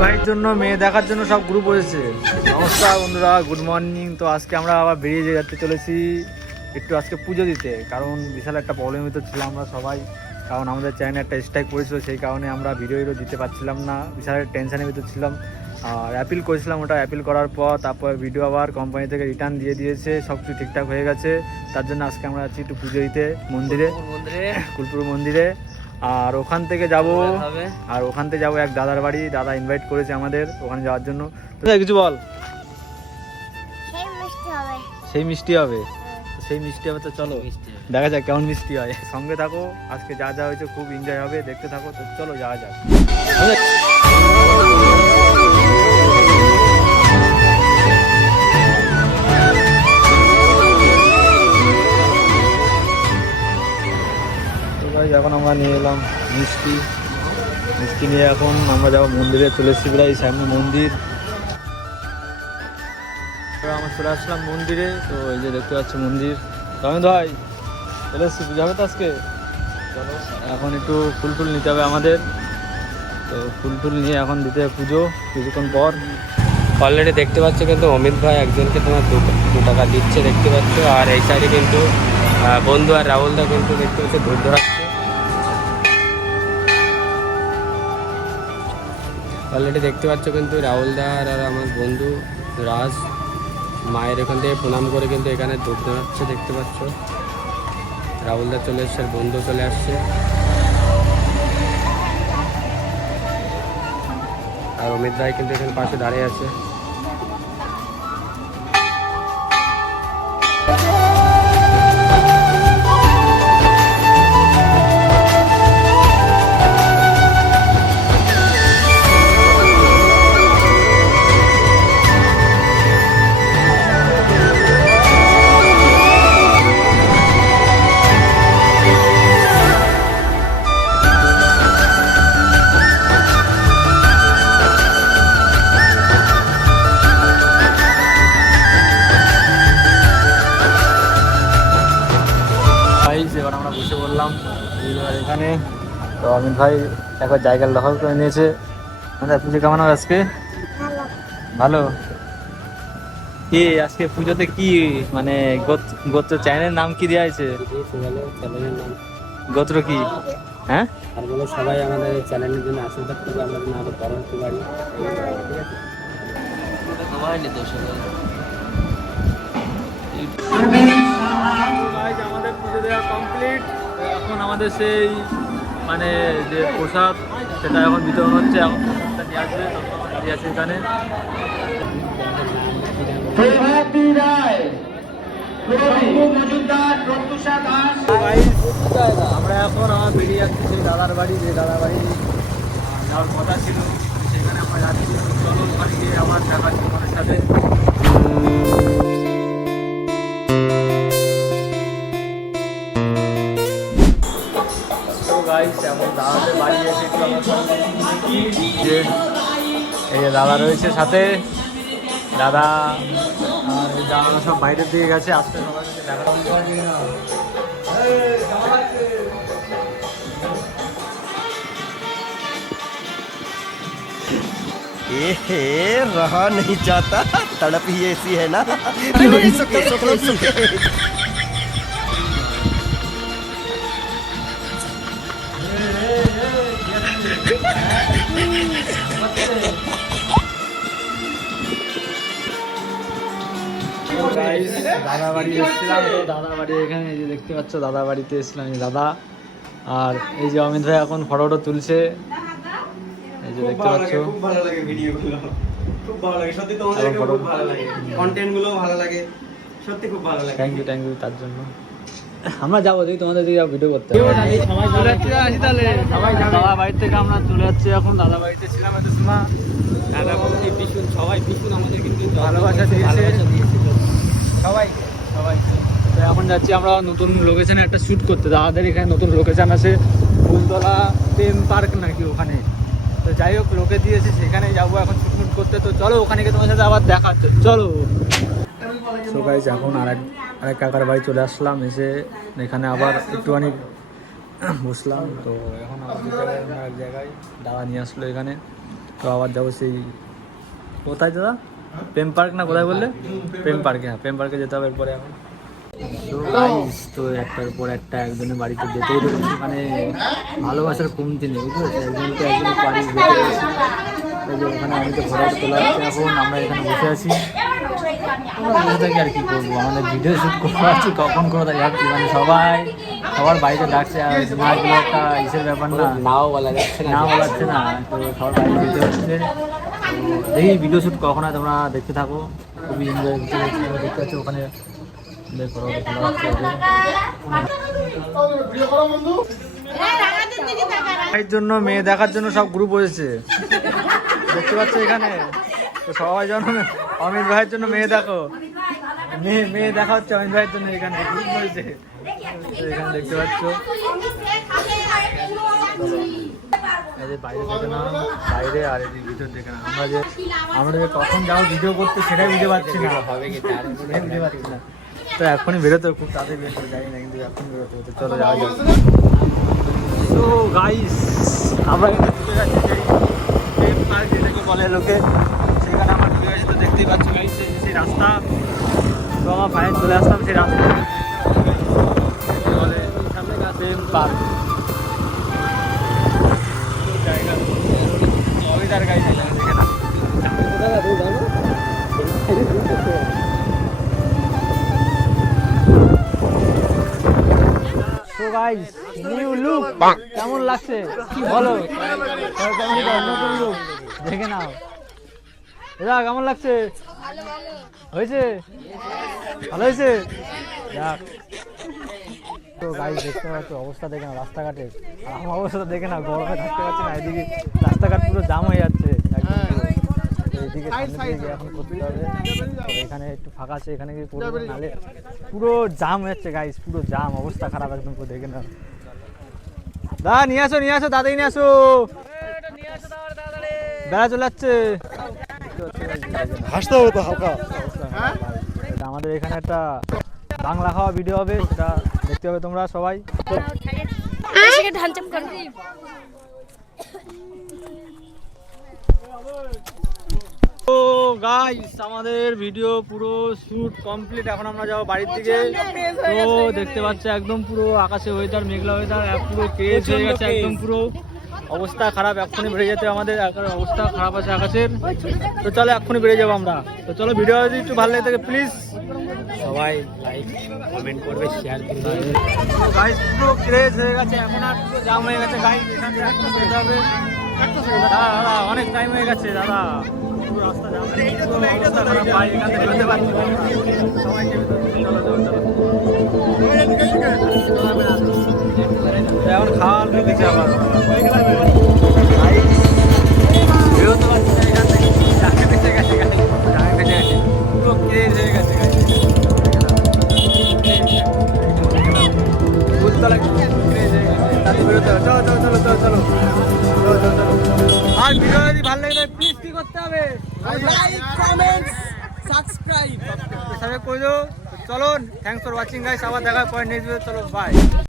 ভাইয়ের জন্য মেয়ে দেখার জন্য সব গ্রুপ হয়েছে। নমস্কার বন্ধুরা, গুড মর্নিং। তো আজকে আমরা আবার বেরিয়ে যেতে চলেছি একটু আজকে পুজো দিতে, কারণ বিশাল একটা প্রবলেম তো ছিলাম আমরা সবাই, কারণ আমাদের চ্যানেলে একটা স্ট্রাইক পড়েছিল, সেই কারণে আমরা ভিডিও দিতে পারছিলাম না, বিশাল টেনশনের ভিতর ছিলাম। আর অ্যাপিল করেছিলাম, ওটা অ্যাপিল করার পর তারপর ভিডিও আবার কোম্পানি থেকে রিটার্ন দিয়ে দিয়েছে, সব কিছু ঠিকঠাক হয়ে গেছে। তার জন্য আজকে আমরা যাচ্ছি একটু পুজো দিতে কুলপুর মন্দিরে। আর ওখান থেকে যাবো এক দাদার বাড়ি, দাদা ইনভাইট করেছে আমাদের ওখানে যাওয়ার জন্য। তো কিছু বল। সেই মিষ্টি হবে, সেই মিষ্টি হবে। তো চলো দেখা যাক কেমন মিষ্টি হয়, সঙ্গে থাকো। আজকে যা যা হয়েছে খুব এনজয় হবে, দেখতে থাকো। তো চলো যাওয়া যাক। এখন আমরা নিয়ে এলাম মিষ্টি নিয়ে এখন আমরা যাবো মন্দিরে, চলে এসেছি প্রায় সামনে মন্দির। আমরা চলে আসলাম মন্দিরে। তো এই যে দেখতে পাচ্ছি মন্দির, তবে ভাই চলে এসেছি, পুজো হবে তো আজকে। চলো এখন একটু ফুল টুল নিতে হবে আমাদের, তো ফুল টুল নিয়ে এখন দিতে হবে পুজো কিছুক্ষণ পর। অলরেডি দেখতে পাচ্ছ কিন্তু অমিত ভাই একজনকে তোমার 2 টাকা দিচ্ছে দেখতে পাচ্ছ। আর এই সাইডে কিন্তু বন্ধু আর রাহুলদা কিন্তু দেখতে পাচ্ছ ধূপ ধরাচ্ছে। অলরেডি দেখতে পাচ্ছ কিন্তু রাহুলদা আর আমার বন্ধু রাজ মায়ের এখান থেকে প্রণাম করে কিন্তু এখানে ধূপ ধরাচ্ছে দেখতে পাচ্ছ। রাহুলদা চলে এসছে, বন্ধু চলে আসছে, আর অমিত ভাই কিন্তু এখানে পাশে দাঁড়িয়ে আছে। এবার আমরা বসে বললাম এখানে। তো অমিত ভাই একবার জায়গা দখল করে নিয়েছে। আমাদের পুজো কেমন হবে আজকে? ভালো। কি আজকে পুজোতে কি মানে গোত্র চ্যানেলের নাম কি দেওয়া হয়েছে? গোত্র কি? হ্যাঁ, আর বলো সবাই আমাদের এই চ্যানেলের জন্য আশীর্বাদ করবে, আমরা যেন আরো বড় হতে পারি। আমাদের পুজো দেওয়া কমপ্লিট। এখন আমাদের সেই মানে যে প্রসাদ সেটা এখন বিতরণ হচ্ছে, এখন প্রসাদটা নিয়ে আসবে, নিয়ে আসবে এখানে। আমরা এখন আমার বেরিয়ে যাচ্ছি সেই দাদার বাড়ি, যে দাদার বাড়ি যাওয়ার কথা ছিল, সেখানে আমরা যাচ্ছি। চলো ওখানে গিয়ে আমার দেখা তোমাদের সাথে। এখন দাদাদের বাড়ি এসে একটু যে এই যে দাদা রয়েছে সাথে, দাদা আর দাদা সব বাইরের দিকে গেছে, আজকে সবার সাথে দেখা। रहा नहीं जाता, तड़प ही ऐसी है ना। দাদা বাড়ি এসেছিলাম, তো দাদা বাড়ি এখানে এই যে দেখতে পাচ্ছ, দাদা বাড়িতে এসেছিলাম দাদা। আর এই যে অমিত ভাই এখন ফটো তুলছে, এই যে দেখতে পাচ্ছ। খুব ভালো লাগে ভিডিওগুলো, খুব ভালো লাগে সত্যি, তোমাদেরকে খুব ভালো লাগে, কন্টেন্ট গুলো ভালো লাগে, সত্যি খুব ভালো লাগে। থ্যাংক ইউ তার জন্য। আমরা যাবো দেখি তোমাদের দিকে ভিডিও করতে। সবাই চলে যাচ্ছে, আসি তাহলে সবাই দাদা বাড়ি থেকে আমরা চলে যাচ্ছি এখন। দাদা বাড়িতে ছিলাম এত সময়, দাদা বলতে ভীষণ সবাই ভীষণ আমাদের কিন্তু ভালোবাসা দিয়েছে সবাই। তো এখন যাচ্ছি আমরা নতুন লোকেশনে একটা শ্যুট করতে। দাদাদের এখানে নতুন লোকেশন আছে, ফুলতলা প্রেম পার্ক নাকি ওখানে। তো যাই হোক লোকে দিয়েছে, সেখানে যাবো এখন শ্যুট করতে। তো চলো ওখানে গিয়ে তোমার সাথে আবার দেখা হচ্ছে, চলো। সো গাইস এখন আরেক কাকার বাড়ি চলে আসলাম, এসে এখানে আবার একটুখানি বসলাম। তো এখন আমাদের এক জায়গায় দাদা নিয়ে আসলো এখানে। তো আবার যাবো সেই কোথায় দাদা, প্রেম পার্ক না কোথায় বললে? প্রেম পার্কে, হ্যাঁ প্রেম পার্কে যেতে হবে এরপরে এখন। তো গাইস, তো একটার পর একটা একজনের বাড়িতে যেতেই দেখছি, মানে ভালোবাসার কমতি নেই, বুঝতে পারছি। একজন তো একজনের বাড়ি যেতে গেছি, ওখানে অনেকে ফটো তোলা হচ্ছে, এখন আমরা এখানে বসে আছি। বসে থাকি আর কি করবো, আমাদের ভিডিও শ্যুট করতে পারছি কখন করে তাই ভাবছি, মানে সবার বাড়িতে ডাকছে, আর না এগুলো একটা ইসের ব্যাপার না, নাও বলা যাচ্ছে না, না বলাচ্ছে না, তো সবার বাড়িতে যেতে হচ্ছে। দেখি ভিডিও শ্যুট কখন হয়, তোমরা দেখতে থাকো, খুবই এনজয় দেখতে পাচ্ছি ওখানে। ভাইয়ের জন্য মেয়ে দেখার জন্য সব গ্রুপ হয়েছে, দেখতে পাচ্ছ এখানে। তো সবাই যেন অমিত ভাইয়ের জন্য মেয়ে দেখো, মেয়ে দেখা হচ্ছে অমিত ভাইয়ের জন্য, এখানে গ্রুপ হয়েছে, এখানে দেখতে পাচ্ছ। বাইরে দেখে না, বাইরে আর এদিকে ভিতর দেখে না, আমরা যে কখন যাবো ভিডিও করতে সেটাই বুঝতে পারছি না, হবে কি তার সেটাই বুঝতে পারছি না। তো এখনই বেরোতে খুব তাড়াতাড়ি বেরোতে যাই না, কিন্তু এখন বেরোতে হতো, চলো যাওয়া যাক। তো গাইস, আমরা কিন্তু চলে যাচ্ছি সেই প্রেম পার্ক যেটাকে বলে লোকে, সেখানে আমার চলে গেছে, তো দেখতেই পাচ্ছ গাইস সেই রাস্তা। তো আমার ফাইন চলে আসলাম সেই রাস্তা বলে প্রেম পার্ক জায়গা, অবিদার গাইস দেখে না। তো গাইস, নিউ লুক কেমন লাগছে বলো, নতুন লুক দেখে নাও। দাদা কেমন লাগছে? হয়েছে, ভালো হয়েছে, যাক। তো গাইস দেখতে পাচ্ছ অবস্থা দেখে না রাস্তাঘাটের, আর আমার অবস্থা দেখে না, গরমে থাকতে পারছি না, এদিকে রাস্তাঘাট পুরো জাম হয়ে যাচ্ছে একদম পুরো। তো এইদিকে সামনের দিকে এখন করতে হবে, এখানে একটু ফাঁকা আছে, এখানে গিয়ে করবো, নাহলে পুরো জাম হয়ে যাচ্ছে গাইস, পুরো জাম, অবস্থা খারাপ একদম পুরো দেখে না। দাদা নিয়ে আসো দাদাই নিয়ে আসো, বেড়া চলে যাচ্ছে, হাসতে হবে তো হালকা। আমাদের এখানে একটা বাংলা খাওয়া ভিডিও হবে, সেটা দেখতে হবে তোমরা সবাই। তো গাইস, আমাদের ভিডিও পুরো শুট কমপ্লিট, এখন আমরা যাবো বাড়ির দিকে। তো দেখতে পাচ্ছ একদম পুরো আকাশে ওয়েদার, মেঘলা ওয়েদার, পুরো ক্রেজ হয়ে গেছে একদম, পুরো অবস্থা খারাপ, এক্ষুনি বেড়ে যেতে আমাদের, অবস্থা খারাপ আছে আকাশের। তো চলো এক্ষুনি বেড়ে যাবো আমরা। তো চলো, ভিডিও যদি একটু ভালো লাগে থাকে প্লিজ সবাই লাইক কমেন্ট করবে, শেয়ার করবে। গাইস পুরো ক্রেজ হয়ে গেছে, এখন আর পুরো জাম হয়ে গেছে গাইস, এখান থেকে একটা যেতে হবে। দাদা অনেক টাইম হয়ে গেছে দাদা, পুরো রাস্তা জাম, পুরো অবস্থা খারাপ ভাই, এখান থেকে যেতে পারছি না সবাইকে। এখন খাওয়ার দিচ্ছে আবার, বেরোতে পারছি না এখান থেকে, জামে বেঁচে গেছে পুরো ক্রেজ হয়ে গেছে গাইস। আর ভিডিও যদি ভালো লাগে প্লিজ কি করতে হবে, লাইক কমেন্ট সাবস্ক্রাইব করে দিও। চলো, থ্যাঙ্কস ফর ওয়াচিং গাইস, আবার দেখা হয় পরে নেক্সট ভিডিও, চলো বাই।